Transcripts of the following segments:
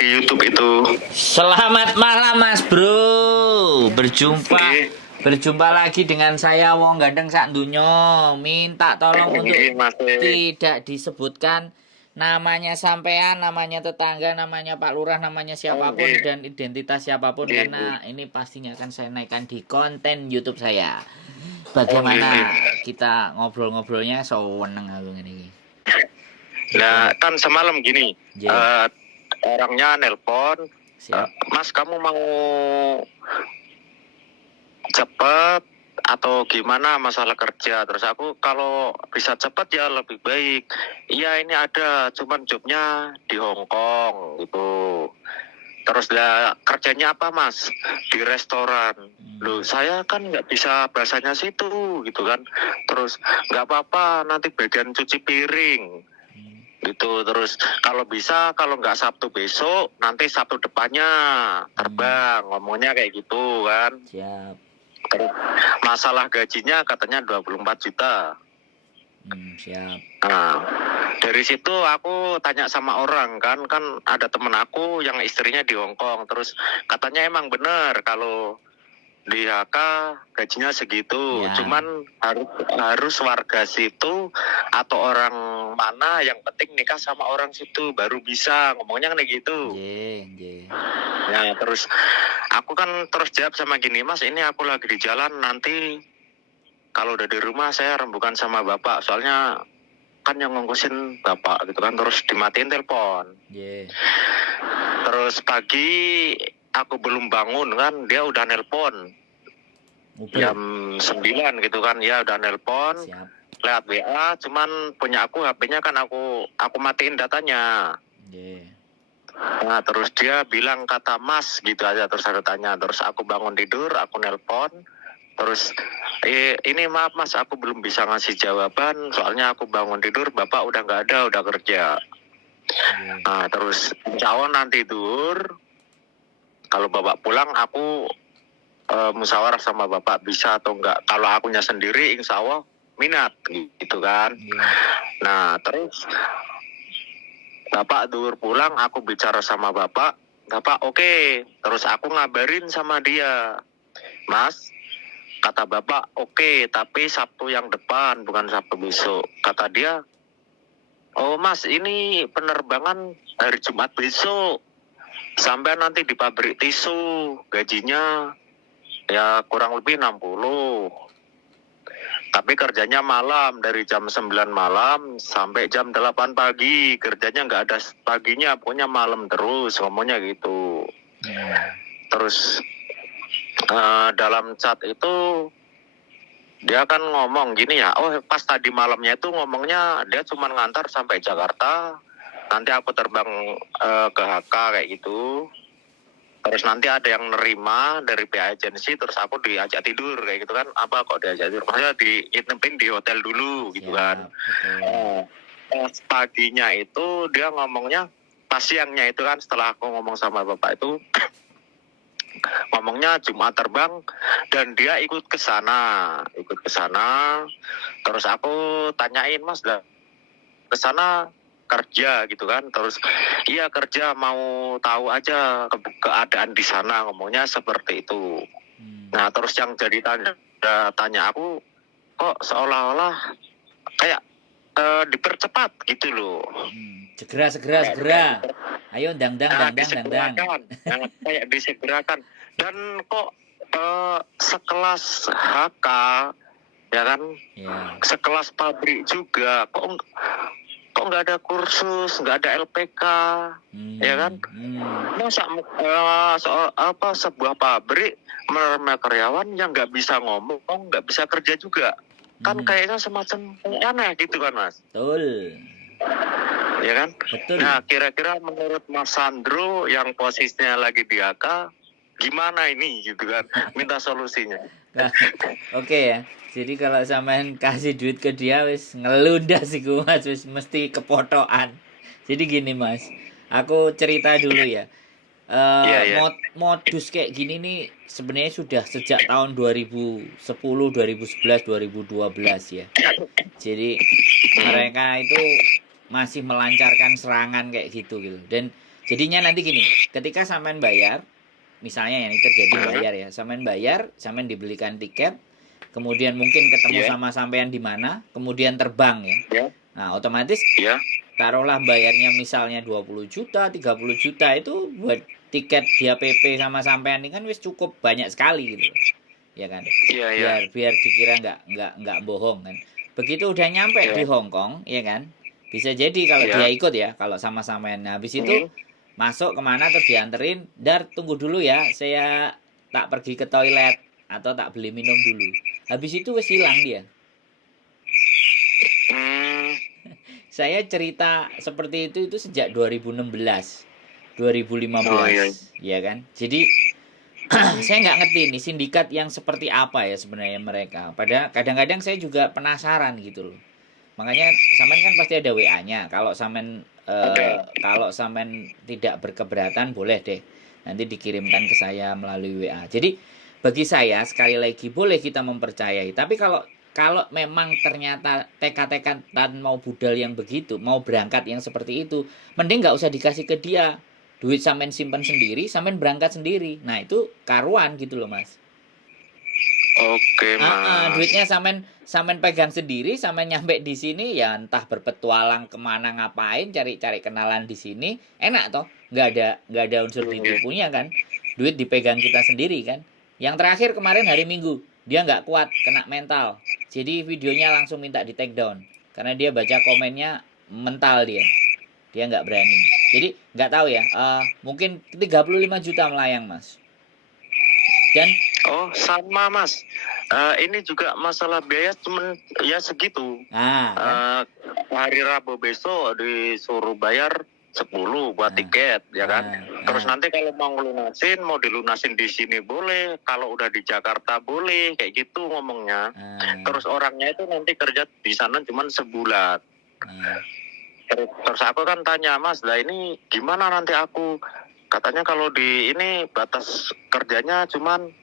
di YouTube itu. Selamat malam Mas Bro. Nggih. Berjumpa lagi dengan saya Wong Gandeng sak dunyo. Minta tolong untuk Nggih, Mas. tidak disebutkan namanya sampean, namanya tetangga, namanya Pak Lurah, namanya siapapun Nggih. dan identitas siapapun Nggih, karena ini pastinya akan saya naikkan di konten YouTube saya. Nggih. Bagaimana kita ngobrol-ngobrolnya seneng aku ini. Nah, kan semalam gini, Yeah. orangnya nelpon, Siap. Mas kamu mau cepet atau gimana masalah kerja? Terus aku kalau bisa cepet ya lebih baik. Iya ini ada, cuman jobnya di Hong Kong gitu. Terus lah kerjanya apa Mas? Di restoran. Loh saya kan nggak bisa bahasanya situ gitu kan. Terus nggak apa-apa nanti bagian cuci piring gitu. Terus kalau bisa kalau nggak Sabtu besok nanti Sabtu depannya terbang, ngomongnya kayak gitu kan. Siap. Terus masalah gajinya katanya 24 juta. Siap. Nah, dari situ aku tanya sama orang kan ada temen aku yang istrinya di Hong Kong. Terus katanya emang bener kalau di HK gajinya segitu. Ya. Cuman harus warga situ atau orang mana yang penting nikah sama orang situ baru bisa, ngomongnya kayak gitu. Nggih. Ya terus aku kan terus jawab sama gini, Mas ini aku lagi di jalan, nanti kalau udah di rumah saya rembukan sama bapak, soalnya kan yang ngongkosin bapak gitu kan. Terus dimatiin telepon. Terus pagi aku belum bangun kan, dia udah nelpon jam 9 gitu kan, ya udah nelpon. Siap. Lewat WA, cuman punya aku HP-nya kan aku matiin datanya. Nah terus dia bilang kata Mas gitu aja, terus ada tanya. Terus aku bangun tidur, aku nelpon. Terus ini maaf Mas, aku belum bisa ngasih jawaban, soalnya aku bangun tidur bapak udah nggak ada, udah kerja. Nah terus insya Allah nanti tidur, kalau bapak pulang aku musyawarah sama bapak bisa atau enggak. Kalau akunya sendiri insya Allah minat gitu kan. Nah terus bapak dur pulang, aku bicara sama bapak oke. Terus aku ngabarin sama dia, Mas kata bapak oke, tapi Sabtu yang depan bukan Sabtu besok. Kata dia, oh Mas ini penerbangan hari Jumat besok, sampai nanti di pabrik tisu gajinya ya kurang lebih 60. Tapi kerjanya malam, dari jam 9 malam sampai jam 8 pagi. Kerjanya nggak ada paginya, pokoknya malam terus, ngomongnya gitu. Terus dalam chat itu dia kan ngomong gini ya, oh pas tadi malamnya itu ngomongnya dia cuma ngantar sampai Jakarta, nanti aku terbang ke HK kayak gitu. Terus nanti ada yang nerima dari pihak agensi, terus aku diajak tidur kayak gitu kan. Apa kok diajak tidur? Maksudnya diinepin di hotel dulu gitu kan. Pas paginya itu dia ngomongnya, pas siangnya itu kan setelah aku ngomong sama bapak itu, ngomongnya Jumat terbang dan dia ikut ke sana. Terus aku tanyain, Mas lah ke sana kerja gitu kan. Terus iya kerja, mau tahu aja keadaan di sana, ngomongnya seperti itu. Nah terus yang jadi tanya aku, kok seolah-olah kayak dipercepat gitu loh. Segera. Ayo dang. Kayak disegerakan. Dan kok sekelas HK ya kan, sekelas pabrik juga, kok nggak ada kursus, nggak ada LPK, ya kan? Masa sebuah pabrik menerima karyawan yang nggak bisa ngomong, nggak bisa kerja juga, kan kayaknya semacam aneh gitu kan Mas? Betul. Ya kan? Nah kira-kira menurut Mas Sandro yang posisinya lagi di AK, gimana ini gitu kan? Minta solusinya. Oke ya. Jadi kalau sampean kasih duit ke dia wis ngelundas iku Mas, wis mesti kepotokan. Jadi gini Mas, aku cerita dulu ya. Modus kayak gini nih sebenarnya sudah sejak tahun 2010, 2011, 2012 ya. Jadi mereka itu masih melancarkan serangan kayak gitu. Dan Jadinya nanti gini, ketika sampean bayar, misalnya yang ini terjadi bayar ya, sampean bayar, sampean dibelikan tiket, kemudian mungkin ketemu Iya. sama sampean di mana, kemudian terbang ya. Ya. Nah, otomatis Ya. taruhlah bayarnya misalnya 20 juta, 30 juta itu buat tiket dia PP sama sampean ini kan wis cukup banyak sekali gitu. Ya kan? Iya, iya. Biar dikira nggak bohong kan. Begitu udah nyampe di Iya. Hong Kong, ya kan? Bisa jadi kalau dia Iya. ikut ya, kalau sama sampean. Nah, habis itu Hmm. masuk kemana terus dianterin, dar tunggu dulu ya, saya tak pergi ke toilet atau tak beli minum dulu. Habis itu wis hilang dia. Hmm. Saya cerita seperti itu sejak 2016, Oh iya. 2015, ya kan? Jadi saya nggak ngerti nih sindikat yang seperti apa ya sebenarnya mereka. Padahal kadang-kadang saya juga penasaran gitu loh. Makanya Samen kan pasti ada WA-nya. Ada. Kalau Samen tidak berkeberatan boleh deh nanti dikirimkan ke saya melalui WA. Jadi bagi saya sekali lagi boleh kita mempercayai. Tapi kalau kalau memang ternyata tekad-tekadan mau budal yang begitu, mau berangkat yang seperti itu, mending nggak usah dikasih ke dia. Duit Samen simpan sendiri, Samen berangkat sendiri. Nah itu karuan gitu loh mas. Oke, Mas. Duitnya samen samen pegang sendiri, samen nyampe di sini ya entah berpetualang kemana ngapain, cari-cari kenalan di sini, enak toh, nggak ada unsur Iya. ditipunya kan, duit dipegang kita sendiri kan. Yang terakhir kemarin hari Minggu, dia nggak kuat, kena mental, jadi videonya langsung minta di take down, karena dia baca komennya mental dia nggak berani. Jadi nggak tahu ya, mungkin 35 juta melayang mas. Dan Oh, sama, Mas. Ini juga masalah biaya cuman ya segitu. kan, Hari Rabu besok disuruh bayar 10 buat tiket, ya kan? Terus nanti kalau mau ngelunasin, mau dilunasin di sini boleh, kalau udah di Jakarta boleh, kayak gitu ngomongnya. Terus orangnya itu nanti kerja di sana cuman sebulan. Terus aku kan tanya, Mas, lah ini gimana nanti aku? Katanya kalau di ini batas kerjanya cuman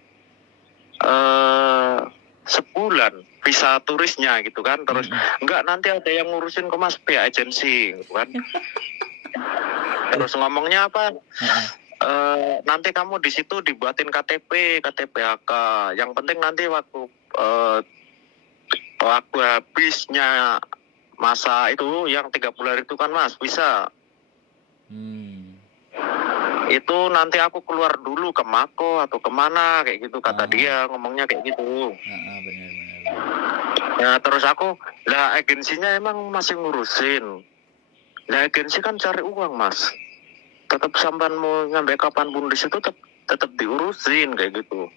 sebulan visa turisnya gitu kan. Terus enggak, nanti ada yang ngurusin ke Mas pihak agensi gitu kan. Terus ngomongnya apa? Nanti kamu di situ dibuatin KTP AK. Yang penting nanti waktu habisnya masa itu yang 3 bulan itu kan Mas bisa. Itu nanti aku keluar dulu ke Mako atau kemana kayak gitu kata dia, ngomongnya kayak gitu. Benar. Ya terus aku, lah agensinya emang masih ngurusin. Lah agensi kan cari uang Mas. Tetap sampan mau nyampe kapanpun di situ tetap diurusin kayak gitu.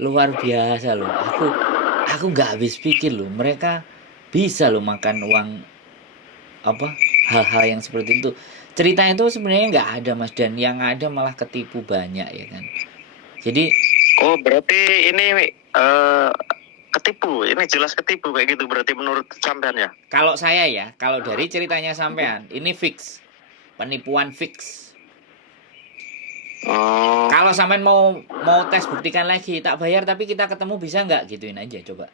Luar biasa loh. Aku nggak habis pikir loh. Mereka bisa loh makan uang apa hal-hal yang seperti itu. Cerita itu sebenarnya nggak ada mas, dan yang ada malah ketipu banyak ya kan. Jadi oh berarti ini ketipu, ini jelas ketipu kayak gitu berarti menurut sampean ya? Kalau saya ya, kalau dari ceritanya sampean, ini fix, penipuan fix. Kalau sampean mau tes buktikan lagi, tak bayar tapi kita ketemu bisa nggak, gituin aja coba.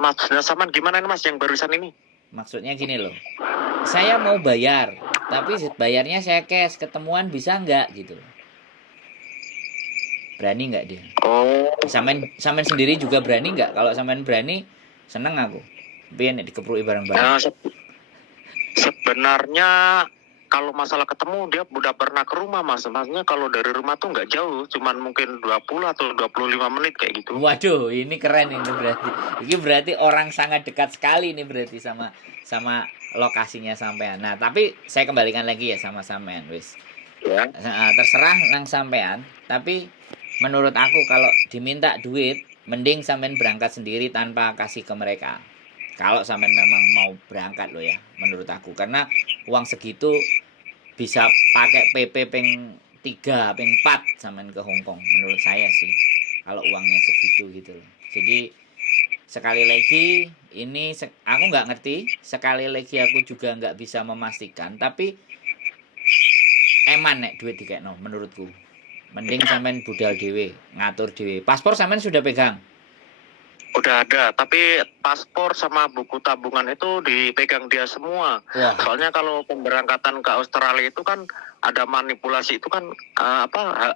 Mas Saman gimana nih Mas yang barusan ini? Maksudnya gini loh, saya mau bayar, tapi bayarnya saya cash, ketemuan bisa nggak gitu. Berani nggak dia? Samen sendiri juga berani nggak? Kalau samen berani, seneng aku. Biar dikeprui bareng-bareng. Sebenarnya kalau masalah ketemu dia udah pernah ke rumah Mas. Maksudnya kalau dari rumah tuh nggak jauh, cuman mungkin 20 atau 25 menit kayak gitu. Waduh, ini keren ini berarti. Ini berarti orang sangat dekat sekali ini berarti sama lokasinya sampean. Nah, tapi saya kembalikan lagi ya sama sampean, wis. Ya. Terserah nang sampean, tapi menurut aku kalau diminta duit, mending sampean berangkat sendiri tanpa kasih ke mereka. Kalau sampean memang mau berangkat loh ya, menurut aku. Karena uang segitu bisa pakai PP ping 3, ping 4 sampean ke Hong Kong menurut saya sih. Kalau uangnya segitu gitu loh. Jadi sekali lagi ini aku nggak ngerti, sekali lagi aku juga nggak bisa memastikan, tapi eman nek duit dikekno menurutku. Mending sampean budal dhewe, ngatur dhewe. Paspor sampean sudah pegang? Udah ada, tapi paspor sama buku tabungan itu dipegang dia semua. Wah, Soalnya kalau pemberangkatan ke Australia itu kan ada manipulasi itu kan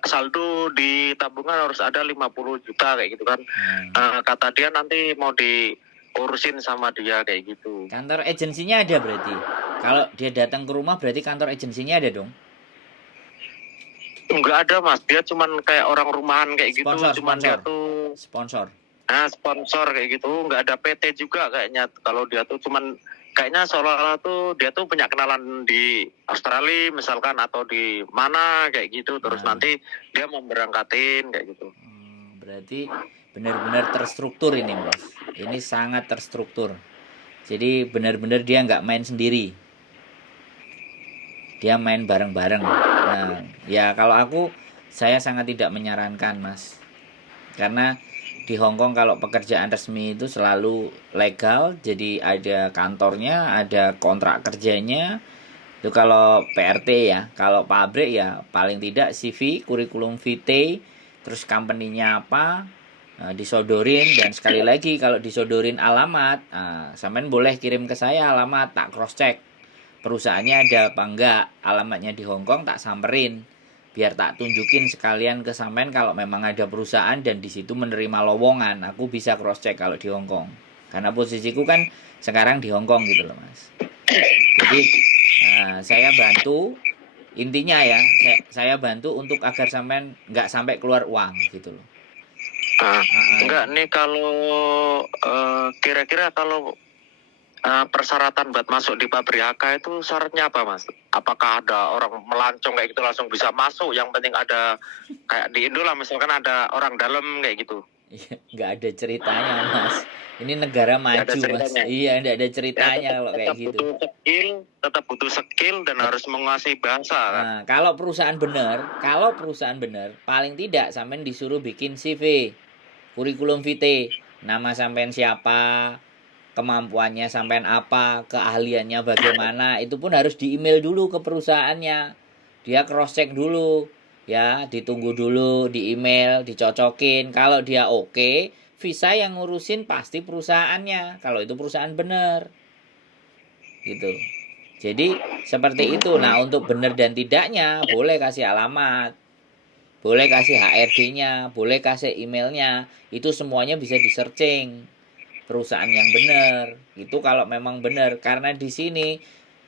saldo di tabungan harus ada 50 juta kayak gitu kan. Kata dia nanti mau diurusin sama dia kayak gitu. kantor agensinya ada berarti. Kalau dia datang ke rumah berarti kantor agensinya ada dong. Enggak ada Mas, dia cuman kayak orang rumahan kayak gitu, cuman dia tuh Sponsor. sponsor kayak gitu, nggak ada PT juga kayaknya. Kalau dia tuh cuman kayaknya seolah-olah tuh dia tuh punya kenalan di Australia misalkan atau di mana kayak gitu, terus nanti dia mau berangkatin kayak gitu. Berarti benar-benar terstruktur ini Mas. Ini sangat terstruktur. Jadi benar-benar dia nggak main sendiri. Dia main bareng-bareng. Nah, ya kalau saya sangat tidak menyarankan Mas. Karena di Hong Kong kalau pekerjaan resmi itu selalu legal, jadi ada kantornya, ada kontrak kerjanya. Itu kalau PRT ya, kalau pabrik ya paling tidak CV, kurikulum vitae, terus company-nya apa, disodorin. Dan sekali lagi kalau disodorin alamat, sampean boleh kirim ke saya alamat, tak cross check perusahaannya ada apa enggak, alamatnya di Hong Kong tak samperin, biar tak tunjukin sekalian ke sampean kalau memang ada perusahaan dan di situ menerima lowongan, aku bisa cross check kalau di Hong Kong, karena posisiku kan sekarang di Hong Kong gitu loh Mas. Jadi saya bantu, intinya ya saya bantu untuk agar sampean nggak sampai keluar uang gitu loh. Enggak nih kalau kira-kira kalau persyaratan buat masuk di pabrik AK itu syaratnya apa Mas? Apakah ada orang melancong kayak gitu langsung bisa masuk? Yang penting ada kayak di Indo lah misalkan ada orang dalam kayak gitu. Nggak ada ceritanya Mas. Ini negara maju Mas. Iya, nggak ada ceritanya kalau kayak gitu. Tetap butuh skill dan harus menguasai bahasa kan. Nah, kalau perusahaan benar, paling tidak sampean disuruh bikin CV, kurikulum vitae, nama sampean siapa, kemampuannya sampean apa, keahliannya bagaimana, itu pun harus di email dulu ke perusahaannya. Dia cross check dulu, ya, ditunggu dulu di email, dicocokin. Kalau dia oke, visa yang ngurusin pasti perusahaannya. Kalau itu perusahaan benar, gitu. Jadi seperti itu. Nah, untuk benar dan tidaknya boleh kasih alamat, boleh kasih HRD-nya, boleh kasih emailnya. Itu semuanya bisa di searching perusahaan yang benar. Itu kalau memang benar, karena di sini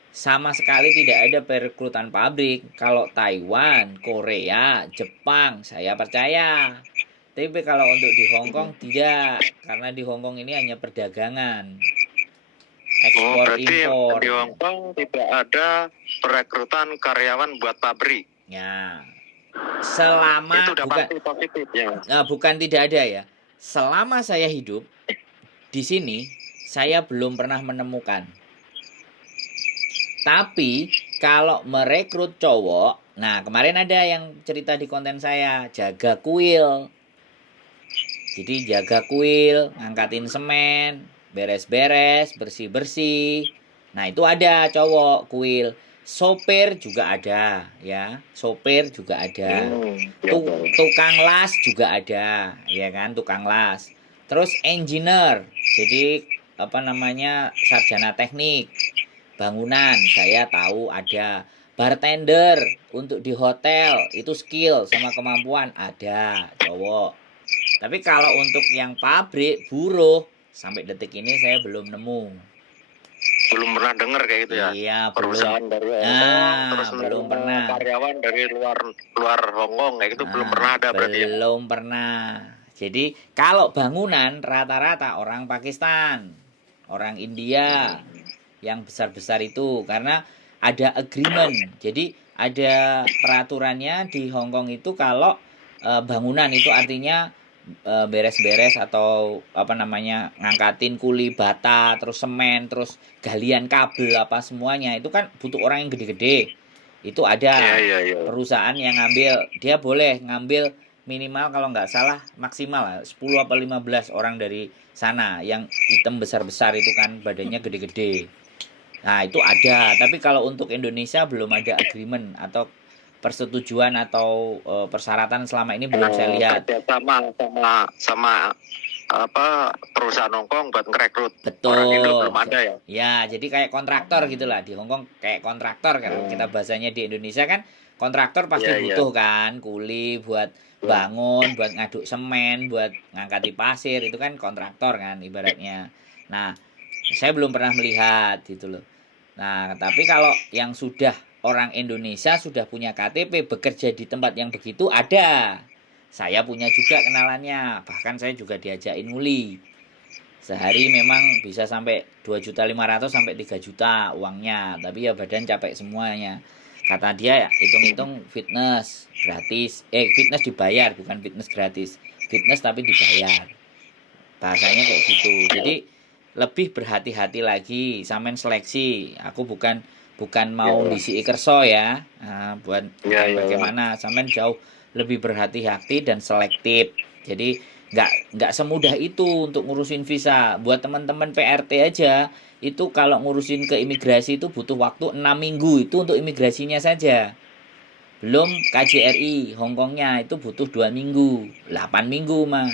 sama sekali tidak ada perekrutan pabrik. Kalau Taiwan, Korea, Jepang, saya percaya. Tapi kalau untuk di Hong Kong tidak, karena di Hong Kong ini hanya perdagangan, ekspor impor. Di Hong Kong tidak ada perekrutan karyawan buat pabrik. Ya, selama itu udah pasti positif ya. Bukan tidak ada ya. Selama saya hidup di sini, saya belum pernah menemukan. Tapi kalau merekrut cowok, nah kemarin ada yang cerita di konten saya, jaga kuil. Jadi jaga kuil, ngangkatin semen, beres-beres, bersih-bersih. Nah itu ada cowok kuil. Sopir juga ada, ya. Sopir juga ada. Tukang las juga ada, ya kan, tukang las. Terus engineer, jadi apa namanya, sarjana teknik bangunan, saya tahu ada. Bartender untuk di hotel, itu skill sama kemampuan ada, cowok. Tapi kalau untuk yang pabrik, buruh, sampai detik ini saya belum nemu. Belum pernah dengar kayak gitu ya. Iya, perusahaan belum. dari Hong Kong, terus Belum pernah. Karyawan dari luar Hong Kong kayak gitu belum pernah ada berarti ya. Belum pernah. Jadi kalau bangunan rata-rata orang Pakistan, orang India yang besar-besar itu, karena ada agreement. Jadi ada peraturannya di Hong Kong itu kalau bangunan itu artinya beres-beres atau apa namanya, ngangkatin kuli bata, terus semen, terus galian kabel apa semuanya, itu kan butuh orang yang gede-gede. Itu ada perusahaan yang ngambil, dia boleh ngambil minimal kalau nggak salah maksimal 10 apa 15 orang dari sana yang hitam besar-besar itu kan, badannya gede-gede. Nah itu ada, tapi kalau untuk Indonesia belum ada agreement atau persetujuan atau persyaratan selama ini belum saya lihat. Sama perusahaan Hongkong buat ngerekrut orang Indo Betul. belum ada ya. Ya, jadi kayak kontraktor gitulah di Hong Kong, kayak kontraktor kan kita bahasanya di Indonesia kan kontraktor pasti Iya, iya. butuh kan kuli buat bangun, buat ngaduk semen, buat ngangkati pasir, itu kan kontraktor kan ibaratnya. Nah, saya belum pernah melihat gitu loh. Nah, tapi kalau yang sudah orang Indonesia sudah punya KTP bekerja di tempat yang begitu ada. Saya punya juga kenalannya, bahkan saya juga diajakin nguli. Sehari memang bisa sampai 2.500.000 sampai 3 juta uangnya, tapi ya badan capek semuanya. Kata dia ya, hitung-hitung fitness gratis. Fitness dibayar, bukan fitness gratis. Fitness tapi dibayar. Bahasanya kayak gitu. Jadi lebih berhati-hati lagi, sampean seleksi. Aku bukan bukan mau disi kerso ya. Nah, bukan Iya, iya, iya. bagaimana, sampean jauh lebih berhati-hati dan selektif. Jadi nggak semudah itu untuk ngurusin visa. Buat teman-teman PRT aja, itu kalau ngurusin ke imigrasi itu butuh waktu 6 minggu itu untuk imigrasinya saja. Belum KJRI Hongkongnya itu butuh 2 minggu, 8 minggu mas.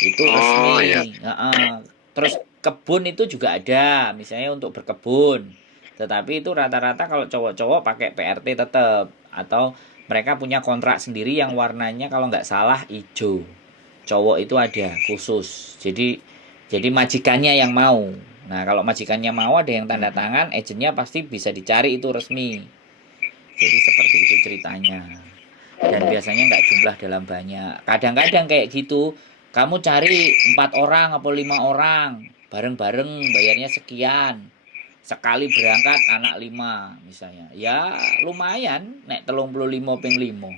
Itu Oh iya. resmi. Terus kebun itu juga ada, misalnya untuk berkebun. Tetapi itu rata-rata kalau cowok-cowok pakai PRT tetap, atau mereka punya kontrak sendiri yang warnanya kalau nggak salah hijau. Cowok itu ada khusus. Jadi majikannya yang mau. Nah, kalau majikannya mau ada yang tanda tangan, agentnya pasti bisa dicari itu resmi. Jadi seperti itu ceritanya. Dan biasanya nggak jumlah dalam banyak. Kadang-kadang kayak gitu, kamu cari 4 orang atau 5 orang, bareng-bareng bayarnya sekian. Sekali berangkat anak 5 misalnya. Ya lumayan, nek 35 ping 5.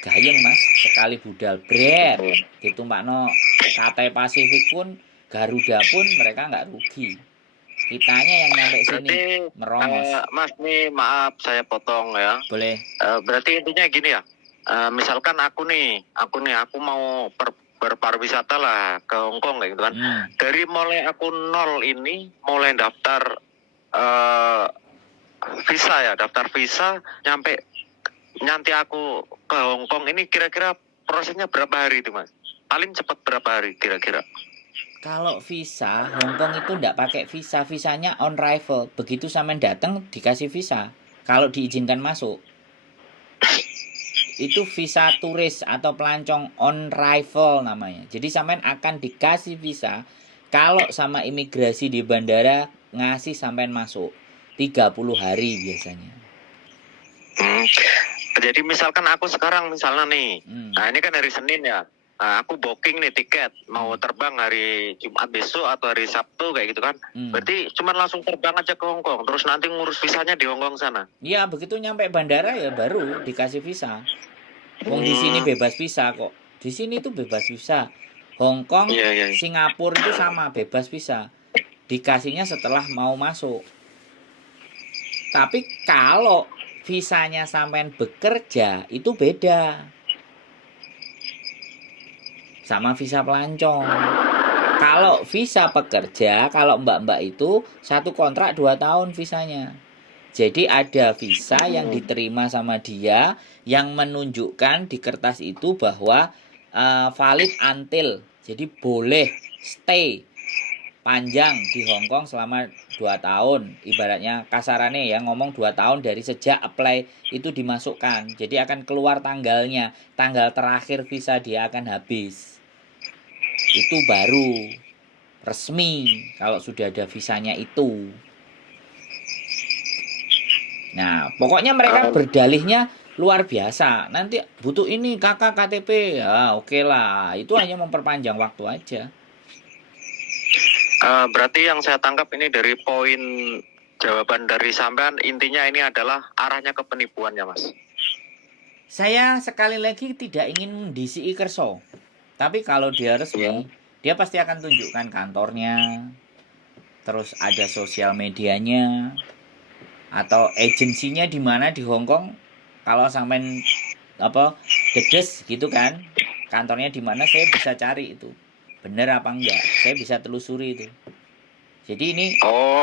Gayeng mas, sekali budal bret. Ditumpakno Cathay Pacific pun, Garuda pun mereka nggak rugi. Kitanya yang nyampe sini Berarti merongos. Mas nih, maaf saya potong ya. Boleh. Berarti intinya gini ya. Misalkan aku mau berpariwisata lah ke Hongkong kayak gitu kan. Dari mulai aku nol ini, mulai daftar visa ya, daftar visa nanti aku ke Hongkong ini kira-kira prosesnya berapa hari itu mas? Paling cepat berapa hari kira-kira? Kalau visa, Hongkong itu nggak pakai visa, visanya on arrival. Begitu sampean datang dikasih visa. Kalau diizinkan masuk, itu visa turis atau pelancong on arrival namanya. Jadi sampean akan dikasih visa kalau sama imigrasi di bandara ngasih sampean masuk. 30 hari biasanya. Jadi misalkan aku sekarang misalnya nih, nah ini kan hari Senin ya. Nah, aku booking nih tiket mau terbang hari Jumat besok atau hari Sabtu kayak gitu kan. Berarti cuma langsung terbang aja ke Hongkong, terus nanti ngurus visanya di Hongkong sana. Iya, begitu nyampe bandara ya baru dikasih visa. Wong di sini bebas visa kok. Di sini tuh bebas visa. Hongkong, Singapura itu sama bebas visa. Dikasihnya setelah mau masuk. Tapi kalau visanya sampean bekerja itu beda. Sama visa pelancong. Kalau visa pekerja, kalau mbak-mbak itu satu kontrak 2 tahun visanya. Jadi ada visa yang diterima sama dia yang menunjukkan di kertas itu bahwa valid until. Jadi boleh stay panjang di Hongkong selama 2 tahun. Ibaratnya kasarannya ya ngomong 2 tahun dari sejak apply itu dimasukkan. Jadi akan keluar tanggalnya. Tanggal terakhir visa dia akan habis. Itu baru resmi kalau sudah ada visanya itu. Nah, pokoknya mereka berdalihnya luar biasa. Nanti butuh ini kakak KTP. Ya, oke lah. Itu hanya memperpanjang waktu aja. Berarti yang saya tangkap ini dari poin jawaban dari sampean intinya ini adalah arahnya ke penipuan ya mas. Saya sekali lagi tidak ingin mendisi kerso. Tapi kalau dia resmi, dia pasti akan tunjukkan kantornya. Terus ada sosial medianya. Atau agensinya di mana di Hongkong. Kalau sampean dedes gitu kan. Kantornya di mana saya bisa cari itu. Bener apa enggak? Saya bisa telusuri itu. Jadi ini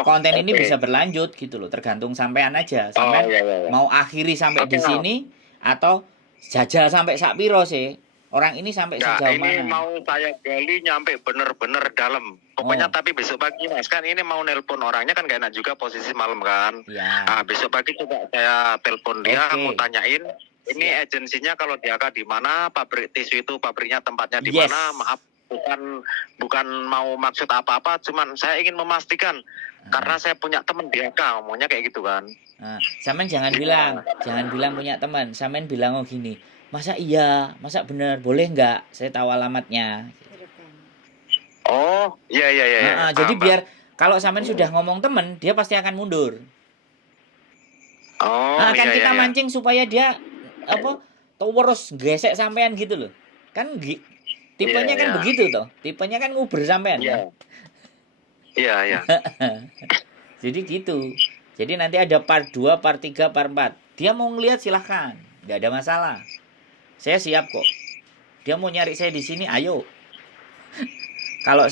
konten ini bisa berlanjut gitu loh, tergantung sampean aja. Sampean mau akhiri sampai di sini atau jajal sampai sak piro sih? orang ini sampai Enggak, sejauh ini mana. mau saya gali nyampe bener-bener dalam. Pokoknya Oh. tapi besok pagi Mas, kan ini mau nelpon orangnya kan gak enak juga posisi malam kan. Ya. Besok pagi coba saya telepon dia, Oke. mau tanyain ini Siap. agensinya kalau dia di mana, pabrik tisu itu pabriknya tempatnya di Yes. mana. Maaf, bukan mau maksud apa-apa, cuman saya ingin memastikan karena saya punya temen di AK, ngomongnya kayak gitu kan. Sampean jangan bilang punya teman. Sampean bilang oh gini, masa iya, masa bener, boleh nggak saya tahu alamatnya. Oh, iya. Jadi Paham, biar kalau sampean sudah ngomong temen, dia pasti akan mundur. Oh, Kan kita iya. mancing supaya dia terus gesek sampean gitu loh. Kan tipenya kan begitu toh. Tipenya kan nguber sampean kan. Iya. Jadi gitu. Jadi nanti ada part 2, part 3, part 4. Dia mau ngelihat silahkan, nggak ada masalah. Saya siap kok. Dia mau nyari saya di sini, ayo. Kalau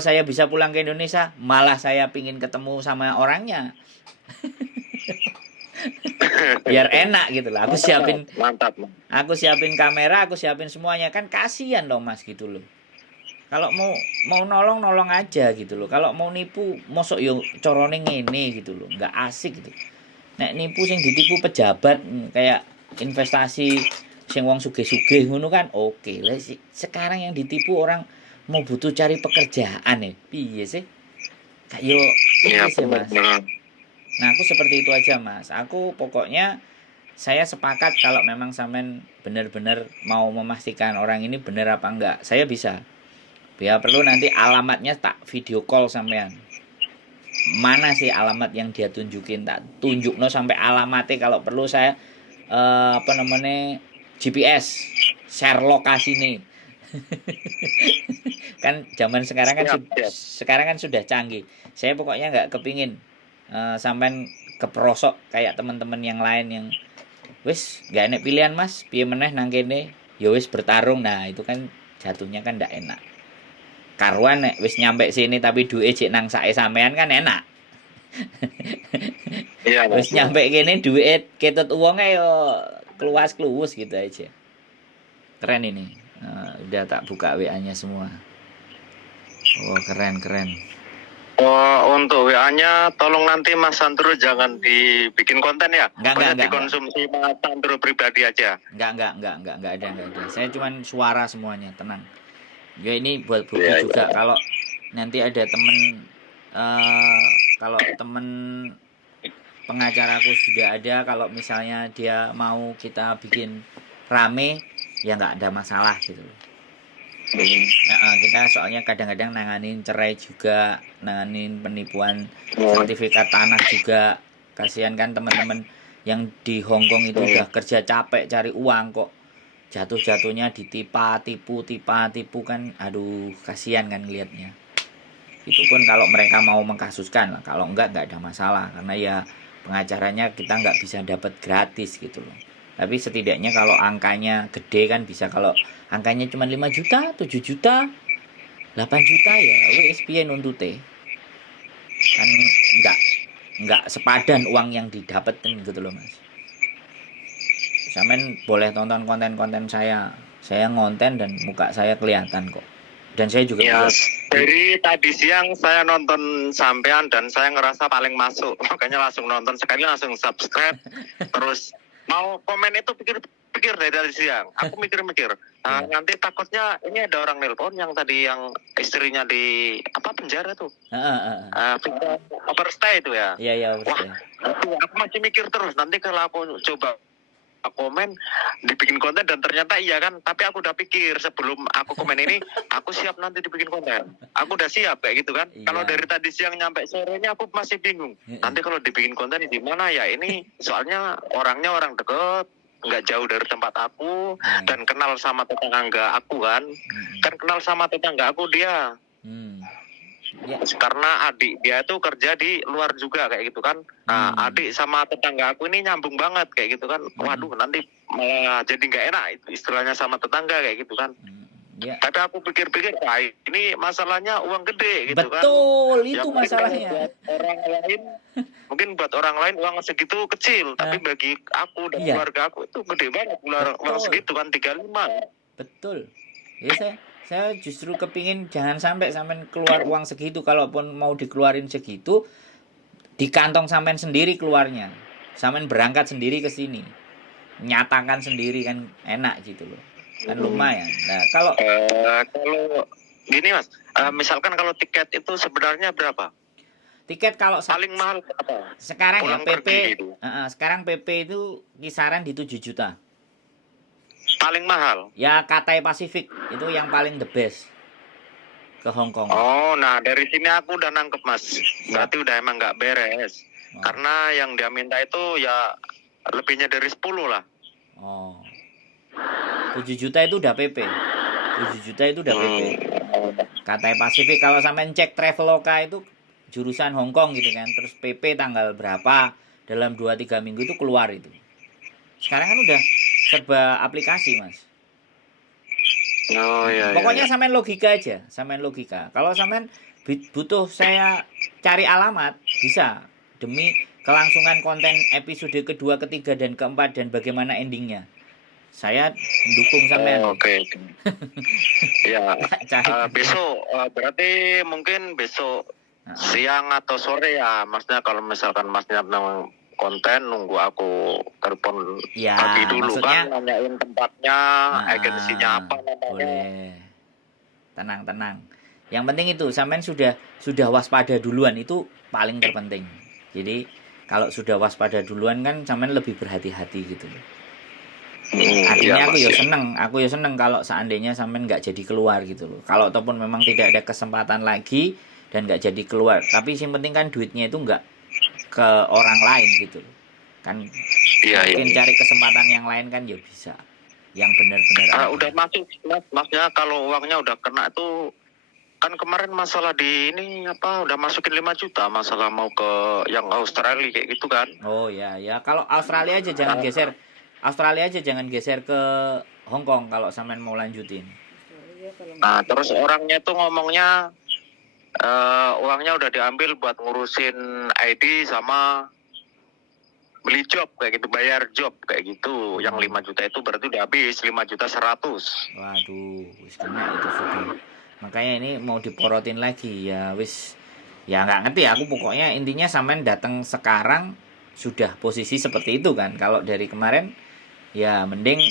saya bisa pulang ke Indonesia, malah saya pingin ketemu sama orangnya. Biar enak gitu lah. Mantap. Aku siapin kamera, aku siapin semuanya, kan kasihan dong Mas gitu loh. Kalau mau nolong aja gitu loh. Kalau mau nipu mosok yo corone ngene gitu loh. Enggak asik gitu. Nek nipu sing ditipu pejabat kayak investasi sing wong sugih-sugih ngono kan oke. Lah sekarang yang ditipu orang mau butuh cari pekerjaan ya. Piye sih? Kayak piye sih Mas? Nah, aku seperti itu aja Mas. Aku pokoknya saya sepakat kalau memang sampean benar-benar mau memastikan orang ini benar apa enggak. Saya bisa. Ya perlu nanti alamatnya tak video call sampean. Mana sih alamat yang dia tunjukin, tak tunjukno sampai alamatnya, kalau perlu saya GPS share lokasi nih. Kan zaman sekarang kan sudah canggih. Saya pokoknya nggak kepingin sampean keprosok kayak teman-teman yang lain yang wis gak enak pilihan Mas, piye meneh nang kene ya wis bertarung. Nah itu kan jatuhnya kan ndak enak. Karuan nek wis nyampe sini tapi duit cek nang sae sampean kan enak. Iya. Wis nyampe kene duit ketut uang yo keluas gitu aja. Keren ini. Udah tak buka WA-nya semua. Oh, keren. Untuk WA-nya tolong nanti Mas Sandro jangan dibikin konten ya. Enggak. Dikonsumsi Mas Sandro pribadi aja. Enggak ada. Saya cuman suara semuanya, tenang. Ya ini buat bukti juga. Kalau nanti ada temen kalau temen pengacaraku sudah ada, kalau misalnya dia mau kita bikin rame ya nggak ada masalah gitu. Kita soalnya kadang-kadang nanganin cerai juga, nanganin penipuan sertifikat tanah juga. Kasihan kan teman-teman yang di Hong Kong itu udah kerja capek cari uang kok jatuh-jatuhnya tipu kan, aduh kasihan kan ngelihatnya. Itu pun kalau mereka mau mengkasuskan lah, kalau enggak ada masalah karena ya pengacaranya kita nggak bisa dapat gratis gitu loh. Tapi setidaknya kalau angkanya gede kan bisa. Kalau angkanya cuma 5 juta, 7 juta, 8 juta ya wis piye nuntute. Kan enggak sepadan uang yang didapetin gitu loh Mas. Sampean boleh tonton konten-konten saya ngonten dan muka saya kelihatan kok. Dan saya juga dari tadi siang saya nonton sampean dan saya ngerasa paling masuk, makanya langsung nonton sekali, langsung subscribe. Terus mau komen itu pikir dari tadi siang. Aku mikir-mikir. Nanti takutnya ini ada orang nelpon yang tadi yang istrinya di penjara tuh. Overstay itu ya. Iya, overstay. Wah, aku masih mikir terus nanti kalau aku coba komen dibikin konten dan ternyata iya kan, tapi aku udah pikir sebelum aku komen ini aku siap nanti dibikin konten, aku udah siap kayak gitu kan. Kalau dari tadi siang nyampe sorenya aku masih bingung nanti kalau dibikin konten di mana ya. Ini soalnya orangnya orang deket, nggak jauh dari tempat aku dan kenal sama tetangga aku kan kenal sama tetangga aku dia. Karena adik dia itu kerja di luar juga kayak gitu kan. Adik sama tetangga aku ini nyambung banget kayak gitu kan. Waduh, nanti malah jadi nggak enak istilahnya sama tetangga kayak gitu kan. Tapi aku pikir-pikir, ini masalahnya uang gede gitu kan. Betul, itu masalahnya. Buat orang lain, mungkin buat orang lain uang segitu kecil, tapi bagi aku dan keluarga aku itu gede banget uang segitu kan, 35. Betul. Ya saya justru kepingin jangan sampai sampean keluar uang segitu, kalaupun mau dikeluarin segitu di kantong sampean sendiri keluarnya. Sampean berangkat sendiri ke sini. Nyatakan sendiri kan enak gitu loh. Kan lumayan. Nah, kalau Kalau gini Mas, misalkan kalau tiket itu sebenarnya berapa? tiket kalau Paling mahal berapa? sekarang ya Pulang PP, pergi gitu. sekarang PP itu kisaran di 7 juta. Paling mahal. Ya Cathay Pacific itu yang paling the best ke Hong Kong. Oh, nah dari sini aku udah nangkep Mas. Berarti udah emang nggak beres. Oh. Karena yang dia minta itu ya lebihnya dari 10 lah. Oh. 7 juta itu udah PP. 7 juta itu udah PP. Cathay Pacific kalau sampean cek Traveloka itu jurusan Hong Kong gitu kan. Terus PP tanggal berapa dalam 2-3 minggu itu keluar itu. Sekarang kan udah serba aplikasi, Mas. Oh iya. Pokoknya sampean logika aja, sampean logika. Kalau sampean butuh saya cari alamat, bisa. Demi kelangsungan konten episode kedua, ketiga, dan keempat dan bagaimana endingnya. Saya dukung sampean. Oke. Ya. Cari. Besok berarti mungkin besok siang atau sore ya Masnya, kalau misalkan Masnya memang konten, nunggu aku telepon Ya, pagi dulu maksudnya kan, nanyain tempatnya, agensinya apa namanya. Boleh. Tenang. Yang penting itu sampean sudah waspada duluan, itu paling terpenting. Jadi kalau sudah waspada duluan kan sampean lebih berhati-hati gitu. Artinya aku ya seneng kalau seandainya sampean nggak jadi keluar gitu loh. Kalau ataupun memang tidak ada kesempatan lagi dan nggak jadi keluar, tapi yang penting kan duitnya itu nggak ke orang lain gitu loh. Kan mungkin cari kesempatan yang lain kan ya bisa. Yang benar-benar udah masuk Masnya, kalau uangnya udah kena tuh kan kemarin masalah di ini apa udah masukin 5 juta masalah mau ke yang Australia kayak gitu kan. Oh ya kalau Australia aja jangan geser. Australia aja jangan geser ke Hong Kong kalau sampean mau lanjutin. Nah, terus orangnya tuh ngomongnya uangnya udah diambil buat ngurusin ID sama beli job kayak gitu, bayar job kayak gitu. Yang 5 juta itu berarti udah habis 5.100.000. Waduh, wis kena itu sudah. Makanya ini mau diporotin lagi ya wis. Ya nggak ngerti aku, pokoknya intinya sampean datang sekarang sudah posisi seperti itu kan. Kalau dari kemarin ya mending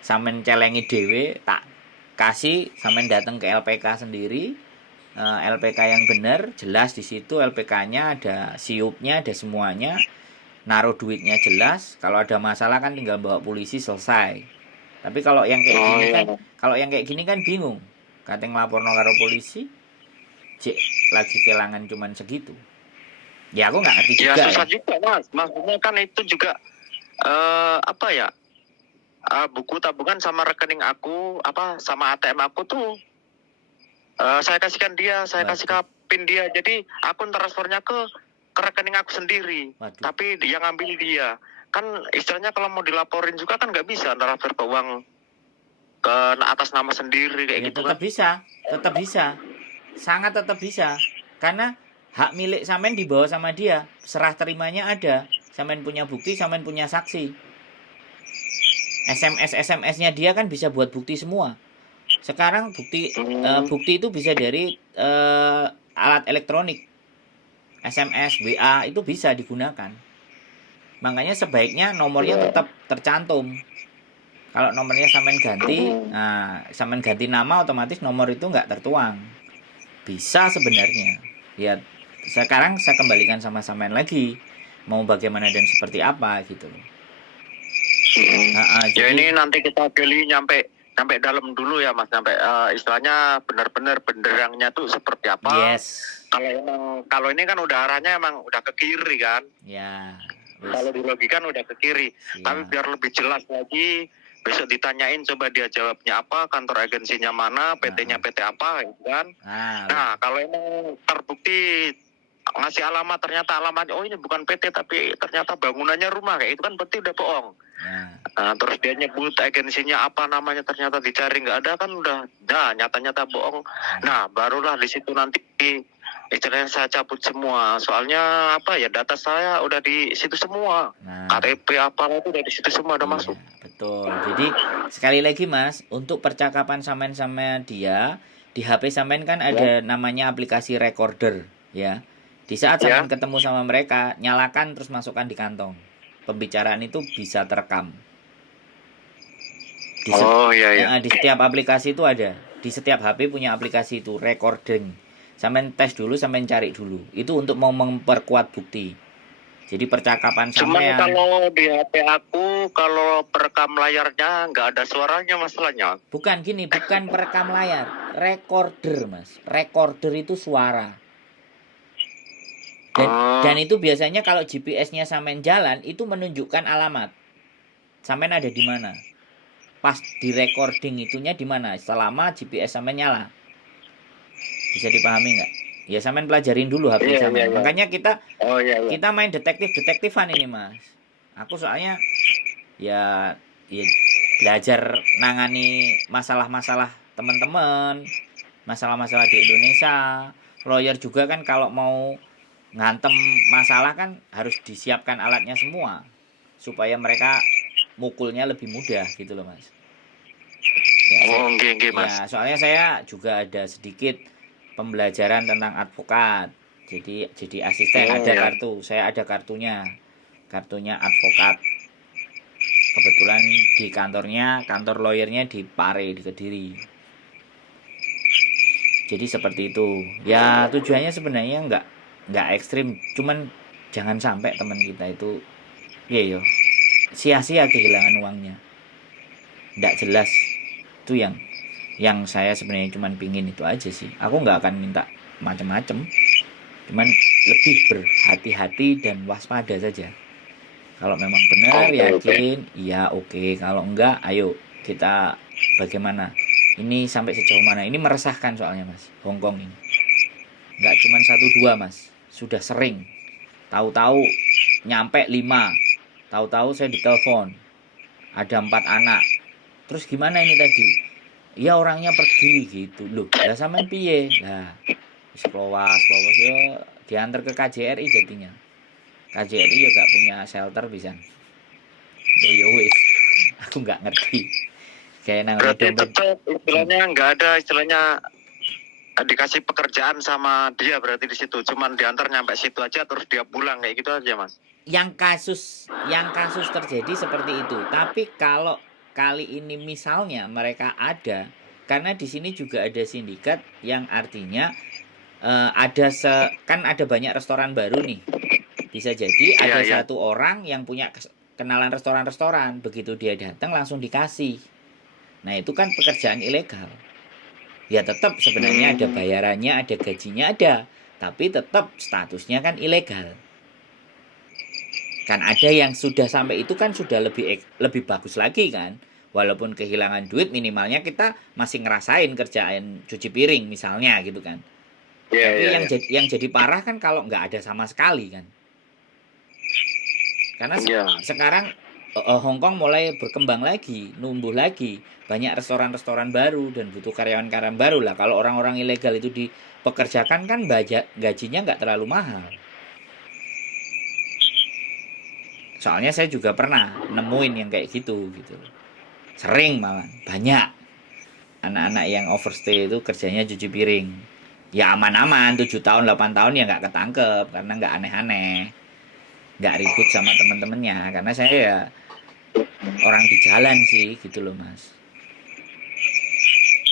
sampean celengi dewe, tak kasih sampean datang ke LPK sendiri. LPK yang benar, jelas di situ LPK-nya ada siupnya, ada semuanya. Naruh duitnya jelas, kalau ada masalah kan tinggal bawa polisi selesai. Tapi kalau yang kayak gini kan bingung. Kateng laporno karo polisi, cek lagi kelangan cuman segitu. Ya aku nggak ngerti juga. Ya susah juga Mas. Maksudnya kan itu juga apa ya? Buku tabungan sama rekening aku, sama ATM aku tuh saya kasihkan dia, saya kasih ke PIN dia. Jadi akun transfernya ke rekening aku sendiri. Waduh. Tapi yang ngambil dia. Kan istilahnya kalau mau dilaporin juga kan nggak bisa transfer ke uang ke atas nama sendiri kayak Ya, gitu tetap kan. tetap bisa. Sangat tetap bisa. Karena hak milik sampean dibawa sama dia. Serah terimanya ada. Sampean punya bukti, sampean punya saksi. SMS-nya dia kan bisa buat bukti semua. Sekarang bukti itu bisa dari alat elektronik. SMS, WA itu bisa digunakan. Makanya sebaiknya nomornya tetap tercantum. Kalau nomornya sampean ganti nama, otomatis nomor itu nggak tertuang. Bisa sebenarnya. Ya sekarang saya kembalikan sama sampean lagi. Mau bagaimana dan seperti apa gitu. Ya ini nanti kita gali nyampe dalam dulu ya Mas, sampai istilahnya benar-benar benderangnya tuh seperti apa. Yes. Kalau ini kan udah arahnya emang udah ke kiri kan. Ya. Kalau di logikan udah ke kiri. Ya. Tapi biar lebih jelas lagi, besok ditanyain coba dia jawabnya apa, kantor agensinya mana, PT-nya PT apa gitu kan. Nah, kalau emang terbukti ngasih alamat, ternyata alamatnya oh ini bukan PT tapi ternyata bangunannya rumah kayak itu kan berarti udah bohong. Nah, terus dia nyebut agensinya apa namanya, ternyata dicari nggak ada kan udah nyata-nyata bohong. Nah, barulah di situ nanti istilahnya saya cabut semua. Soalnya apa ya, data saya udah di situ semua. Nah, KTP apa itu udah di situ semua, udah iya, masuk. betul. Jadi sekali lagi Mas, untuk percakapan sampean sama dia di HP sampean kan ada namanya aplikasi recorder, ya. Di saat Ya. sampean ketemu sama mereka, nyalakan terus masukkan di kantong. Pembicaraan itu bisa terekam. Oh iya iya. Di setiap aplikasi itu ada. Di setiap HP punya aplikasi itu recording. Sampean tes dulu, sampean cari dulu. Itu untuk mau memperkuat bukti. Jadi percakapan Cuman sampean kalau di HP aku, kalau perekam layarnya nggak ada suaranya masalahnya. bukan gini, bukan perekam layar, recorder Mas. Recorder itu suara. Dan itu biasanya kalau GPS-nya sampean jalan itu menunjukkan alamat. Sampean ada di mana? Pas di recording itunya di mana? Selama GPS sampean nyala. Bisa dipahami nggak? Ya sampean pelajarin dulu HP Iya, sampean. iya, iya. Makanya Oh iya iya. kita main detektifan ini Mas. Aku soalnya ya belajar nangani masalah-masalah teman-teman, masalah-masalah di Indonesia. Lawyer juga kan kalau mau ngantem masalah kan harus disiapkan alatnya semua supaya mereka mukulnya lebih mudah gitu loh Mas. Oh nggih Mas. Ya, soalnya saya juga ada sedikit pembelajaran tentang advokat. Jadi asisten Oh, ada ya. kartu, saya ada kartunya. Kartunya advokat. Kebetulan di kantor lawyernya di Pare, di Kediri. Jadi seperti itu. Ya tujuannya sebenarnya nggak ekstrim, cuman jangan sampai teman kita itu yo sia-sia kehilangan uangnya. Nggak jelas. Itu yang saya sebenarnya cuman pingin itu aja sih. Aku nggak akan minta macam-macam, cuman lebih berhati-hati dan waspada saja. Kalau memang benar yakin, iya oke. Kalau enggak, ayo kita bagaimana? Ini sampai sejauh mana? Ini meresahkan soalnya Mas, Hongkong ini. Nggak cuma 1-2 Mas, sudah sering. Tahu-tahu nyampe 5. Tahu-tahu saya ditelepon. Ada 4 anak. Terus gimana ini tadi? Iya orangnya pergi gitu. Loh, lah sampean piye? Lah, wis klowas ya diantar ke KJRI jadinya. KJRI ya gak punya shelter bisa. Ya wis, aku nggak ngerti. Kayak namanya Berarti dompet. tetap istilahnya nggak ada istilahnya dikasih pekerjaan sama dia berarti di situ. Cuman diantar nyampe situ aja terus dia pulang kayak gitu aja Mas. Yang kasus terjadi seperti itu. Tapi kalau kali ini misalnya mereka ada, karena di sini juga ada sindikat yang artinya kan ada banyak restoran baru nih. Bisa jadi ada satu orang yang punya kenalan restoran-restoran, begitu dia datang langsung dikasih. Nah itu kan pekerjaan ilegal. Ya tetap sebenarnya ada bayarannya, ada gajinya ada, tapi tetap statusnya kan ilegal. Kan ada yang sudah sampai itu kan sudah lebih bagus lagi kan. Walaupun kehilangan duit, minimalnya kita masih ngerasain kerjaan cuci piring misalnya gitu kan. Tapi yang jadi parah kan kalau nggak ada sama sekali kan. Karena sekarang Hongkong mulai berkembang lagi, numbuh lagi, banyak restoran-restoran baru dan butuh karyawan-karyawan baru lah. Kalau orang-orang ilegal itu dipekerjakan kan gajinya nggak terlalu mahal. Soalnya saya juga pernah nemuin yang kayak gitu. Sering malah, banyak anak-anak yang overstay itu kerjanya cuci piring. Ya aman-aman, 7 tahun, 8 tahun ya nggak ketangkep karena nggak aneh-aneh. Nggak ribut sama temen-temennya karena saya ya orang di jalan sih gitu loh Mas.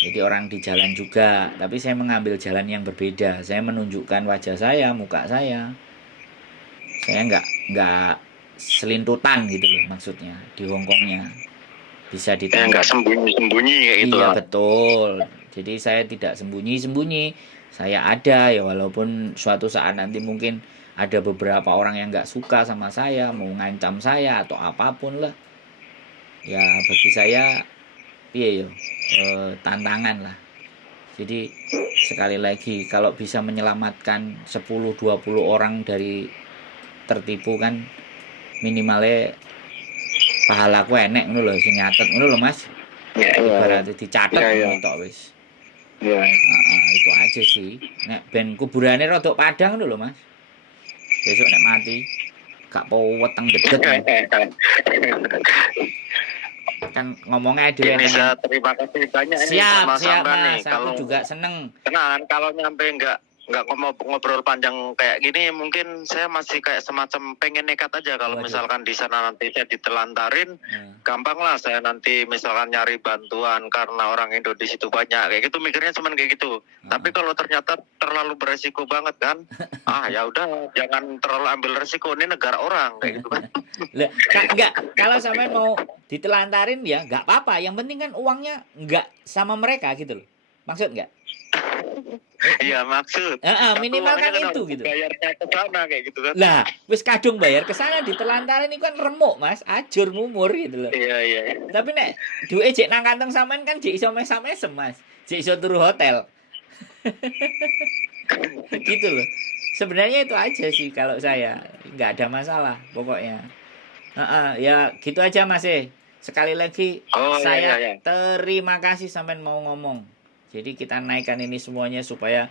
Jadi orang di jalan juga, tapi saya mengambil jalan yang berbeda. Saya menunjukkan wajah saya, muka saya. Saya nggak selintutan gitu loh maksudnya di Hongkongnya. Bisa ditangkap. Nggak sembunyi-sembunyi kayak gitu. Iya betul. Jadi saya tidak sembunyi-sembunyi. Saya ada ya walaupun suatu saat nanti mungkin ada beberapa orang yang nggak suka sama saya, mau ngancam saya atau apapun lah. Ya bagi saya, tantangan lah. Jadi sekali lagi kalau bisa menyelamatkan 10-20 orang dari tertipu kan minimalnya pahalaku enek ngono lho sing nyatet ngono lho Mas. Ibaratnya dicatat ngono tok wis. Itu Itu aja sih. Nek ben kuburane rodok padang lho Mas. Besok nek mati gak po weteng dedet kan ngomongnya dhewe Ini pengen. saya terima kasih banyak ini Siap, sama siap Samran nih. Mas. Aku juga seneng. Tenang, kalau nyampe nggak ngobrol panjang kayak gini, mungkin saya masih kayak semacam pengen nekat aja. Kalau Waduh. misalkan di sana nanti saya ditelantarin, gampang lah saya nanti misalkan nyari bantuan karena orang Indo di situ banyak kayak gitu, mikirnya cuman kayak gitu. Tapi kalau ternyata terlalu beresiko banget kan, ya udah jangan terlalu ambil resiko, ini negara orang kayak gitu kan. Lah, enggak. Kalau sampean mau ditelantarin ya enggak apa-apa. Yang penting kan uangnya enggak sama mereka gitu loh. Maksud enggak? Iya maksud. Tapi Minimal uangnya kan itu harus gitu. bayarnya ke sana kayak gitu kan. Lah, wis kadung bayar ke sana ditelantarin itu kan remuk, Mas. Ajur mumur gitu loh. Iya. Tapi nek duwe jek nang kantong sampean kan jek iso mesam-mesem, Mas. Jek iso turu hotel. Gitu loh. Sebenarnya itu aja sih kalau saya. Enggak ada masalah pokoknya. Ya gitu aja Mas. Sekali lagi saya Iya. terima kasih sampean mau ngomong. Jadi kita naikkan ini semuanya supaya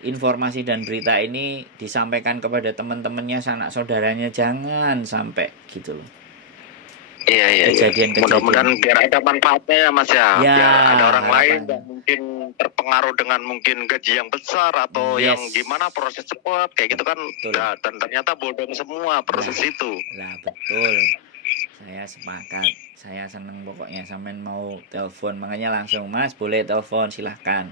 informasi dan berita ini disampaikan kepada teman-temannya, sanak saudaranya, jangan sampai gitu loh. Iya. Kejadian-kejadian. Mudah-mudahan biar ada manfaatnya ya Mas ya. Ya, Biar ada orang lain harapannya. yang mungkin terpengaruh dengan mungkin gaji yang besar atau Yes. yang gimana proses cepat kayak gitu kan. Betul. Nah, dan ternyata bodong semua proses itu. Lah betul. Saya sepakat. Saya seneng pokoknya sampean mau telepon, makanya langsung Mas boleh telepon silahkan.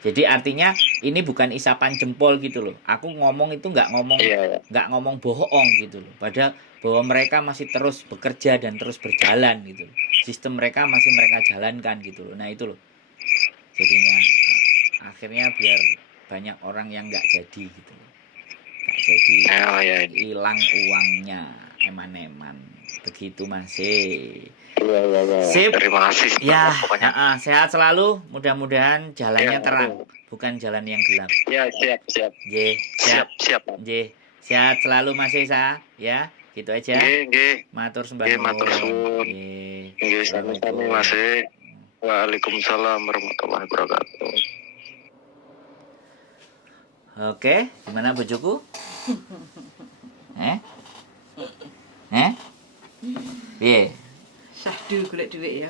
Jadi artinya ini bukan isapan jempol gitu loh. Aku ngomong itu nggak ngomong bohong gitu loh. Padahal bahwa mereka masih terus bekerja dan terus berjalan gitu loh. Sistem mereka masih mereka jalankan gitu loh. Nah itu loh. Jadinya akhirnya biar banyak orang yang nggak jadi gitu loh. Nggak jadi hilang uangnya eman-eman. Begitu Mas. Sip. Terima kasih. Ya, pokoknya. sehat selalu. Mudah-mudahan jalannya terang, bukan jalan yang gelap. Ya, siap. Siap. Sehat selalu Mas Esa, ya. Gitu aja. Nggih. Matur sembah Matur suwun. Nggih, sami-sami Mas. Waalaikumsalam warahmatullahi wabarakatuh. Oke, gimana bojoku? Piye? Syahdu golek duit ya.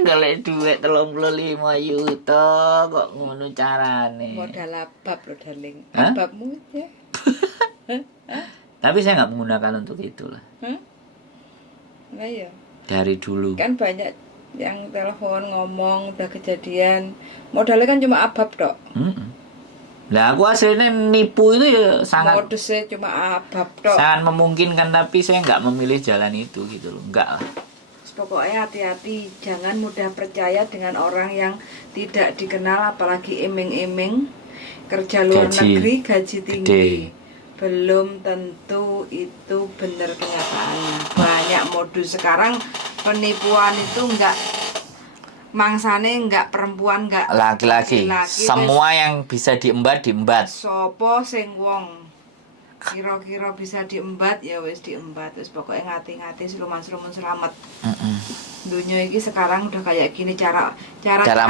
Golek duit 35 juta kok ngono carane. Modal abab lo darling. Hah? Ababmu ya. Tapi saya nggak menggunakan untuk itu lah. Nah ya. Dari dulu. Kan banyak yang telepon ngomong udah kejadian. Modalnya kan cuma abab tok. Lah aku aslinya nipu itu ya sangat Modusnya cuma abab tok. sangat memungkinkan, tapi saya nggak memilih jalan itu gitu loh. Enggak lah. Pokoknya hati-hati, jangan mudah percaya dengan orang yang tidak dikenal, apalagi iming-iming kerja luar negeri gaji tinggi. Belum tentu itu benar kenyataannya. Banyak modus sekarang penipuan itu enggak mangsane enggak perempuan enggak Laki-laki. Semua yang bisa diembat. Sopo sing wong kira-kira bisa diembat ya wis diembat, wis pokoknya ngati-ngati seluman-seluman selamat. Dunia ini sekarang udah kayak gini cara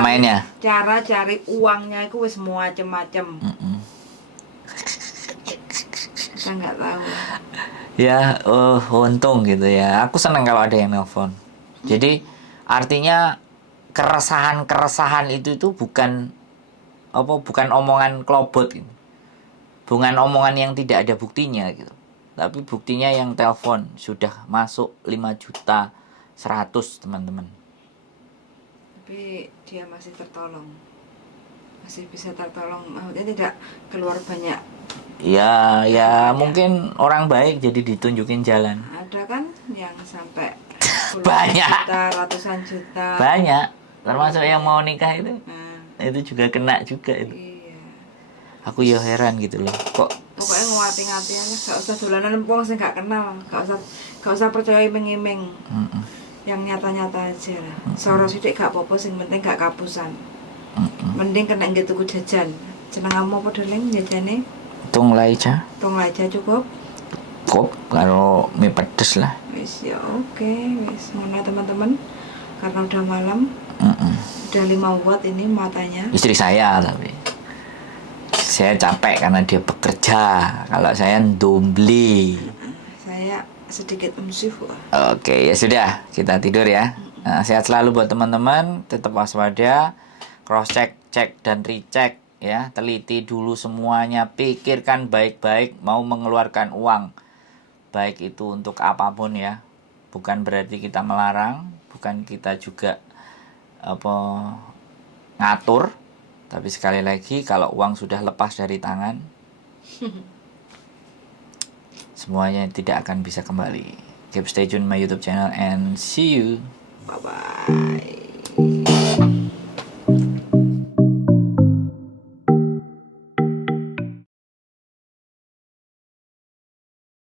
mainnya. Cara cari uangnya itu wis macem-macem. Kita nggak tahu. Ya, untung gitu ya. Aku senang kalau ada yang nelpon. Jadi artinya keresahan itu bukan omongan kelobot gitu. Bukan omongan yang tidak ada buktinya gitu. Tapi buktinya yang telepon sudah masuk 5.100.000 teman-teman. Tapi dia masih tertolong. Masih bisa tertolong. Maksudnya tidak keluar banyak. Ya mungkin orang baik jadi ditunjukin jalan. Ada kan yang sampai Banyak. juta, ratusan juta. Banyak. Termasuk yang mau nikah itu. Nah, Itu juga kena juga itu. iya. Aku ya heran gitu loh. Kok Pokoknya nguati-ngati aja, gak usah dolanan wong sing gak kenal, gak usah percaya iming-iming. Yang nyata-nyata aja lah. Soro sithik gak apa-apa, sing penting gak kapusan. Mending kena nggih tuku jajan. Jenengmu apa Darling jajane? tung laija. Tong aja cukup. Kok karo mie pedes lah. Wis ya oke, wis ngono teman-teman. Karena udah malam. Udah 5 watt ini matanya. Istri saya tapi. saya capek karena dia bekerja. Kalau saya ndombli. Saya sedikit emsif. Oke, ya sudah, kita tidur ya. Nah, sehat selalu buat teman-teman, tetap waspada, cross check, cek dan recheck ya, teliti dulu semuanya, pikirkan baik-baik mau mengeluarkan uang. Baik itu untuk apapun ya. Bukan berarti kita melarang, bukan kita juga ngatur, tapi sekali lagi kalau uang sudah lepas dari tangan semuanya tidak akan bisa kembali. Keep stay tune my YouTube channel and see you. Bye bye.